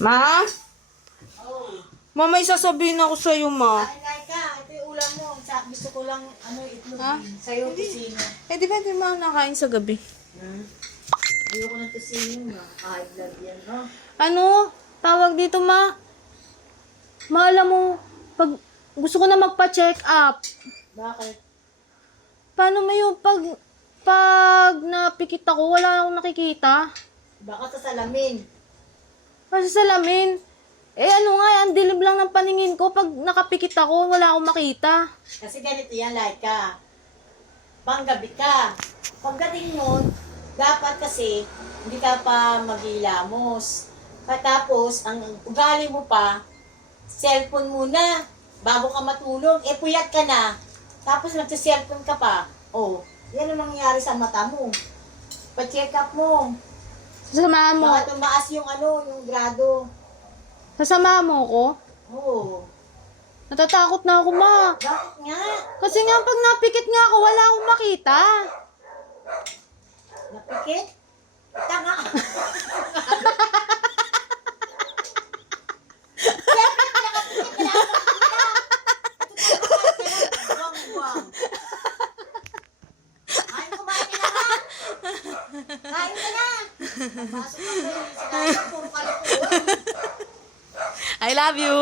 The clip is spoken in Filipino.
Ma? Oh. Ma, may sasabihin ako sa'yo, ma. Kain ka. Ito yung ulam mo. Gusto ko lang, itlog Ha? din. Sa'yo, tusino. Eh, di ba di ma nakain sa gabi? Ayoko ng tusino, ma. High blood yan, no? Ano? Tawag dito, ma. Ma, alam mo, pag gusto ko na magpa-check up. Bakit? Paano mo yung pag napikit ako, wala akong nakikita? Baka sa salamin. Kasi salamin. Eh, ano nga, ang dilim lang ng paningin ko. Pag nakapikit ako, wala akong makita. Kasi ganito yan, Laika. Panggabi ka. Pagdating nun, dapat kasi hindi ka pa maghilamos. Tapos, ang ugali mo pa, cellphone muna bago ka matulog. Eh, puyat ka na. Tapos, nagsa-cellphone ka pa. Oh, yan ang mangyayari sa mata mo. Pa-check up mo. Sasamahan mo. Baka tumaas yung yung grado. Sasamahan mo ko? Oo. Natatakot na ako, ma. Bakit nga? Kasi nga, pag napikit nga ako, wala akong makita. Napikit? Tanga. Kain ka na! Pasok ka sa puro kalikuan. I love you.